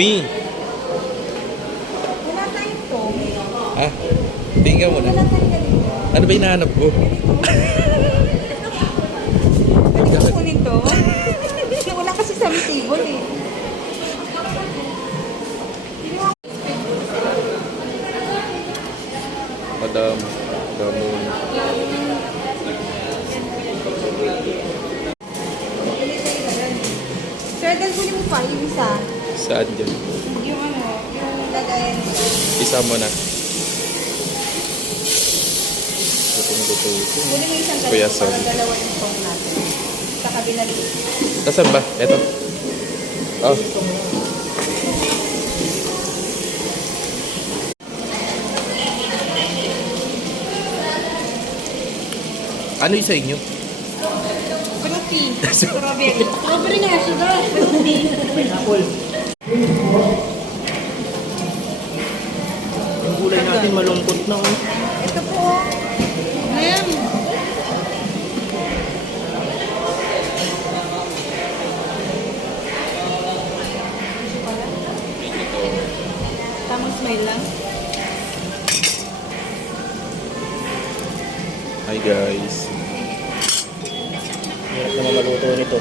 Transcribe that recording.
Me. Wala tayong to. Ha? Tingnan mo na. Wala tayong ganito. Ano ba hinahanap ko? Pwede ko kunin to. Wala kasi sa table eh. Madam. Damon. Sir, dalhin mo pa yung isa. Saan dyan? Yung ano, yung lagayan nito. Isa mo na. Gutom-guto ito. Kunin mo isang Kuya ganito Son. para dalawa yung tong natin. Sa kabila dito. Nasaan ba? Ito. Oh. Ano yung sa inyo? Fruity. Strawberry. Strawberry nga siya. Fruity. Pineapple. Yung gulay natin malungkot na. Oh. Ito po. Ma'am. Tamang smile lang. Hi guys. Hirap naman maluto nito.